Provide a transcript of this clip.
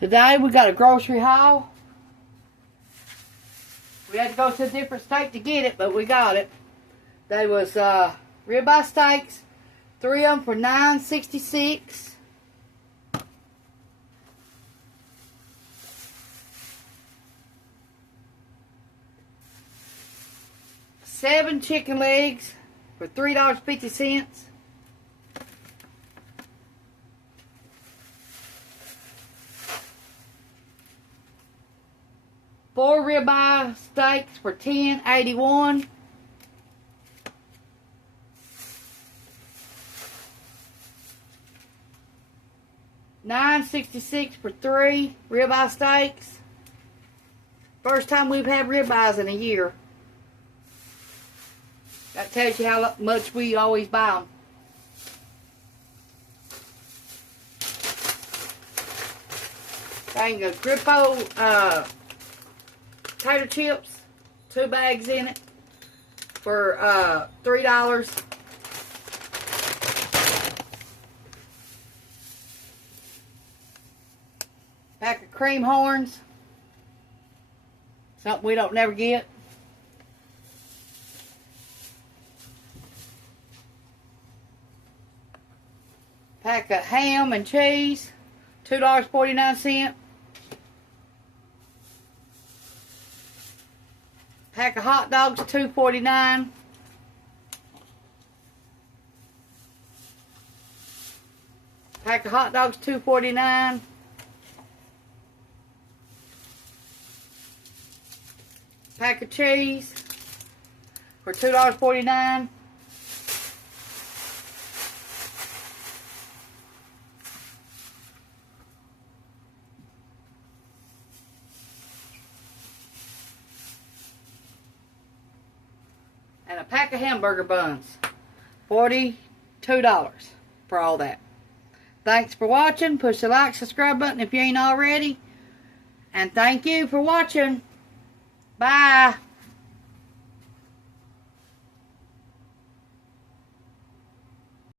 Today we got a grocery haul. We had to go to a different state to get it, but we got it. They was ribeye steaks, 3 of them for $9.66. Seven chicken legs for $3.50. 4 ribeye steaks for $10.81. $9.66 for 3 ribeye steaks. First time we've had ribeyes in a year. That tells you how much we always buy them. Dang, a Grippo potato chips, 2 bags in it for $3. Pack of cream horns, something we don't never get. Pack of ham and cheese, $2.49. Pack of hot dogs, $2.49. Pack of hot dogs, $2.49. Pack of cheese for $2.49. And a pack of hamburger buns, $42 for all that. Thanks for watching. Push the like, subscribe button if you ain't already. And thank you for watching. Bye.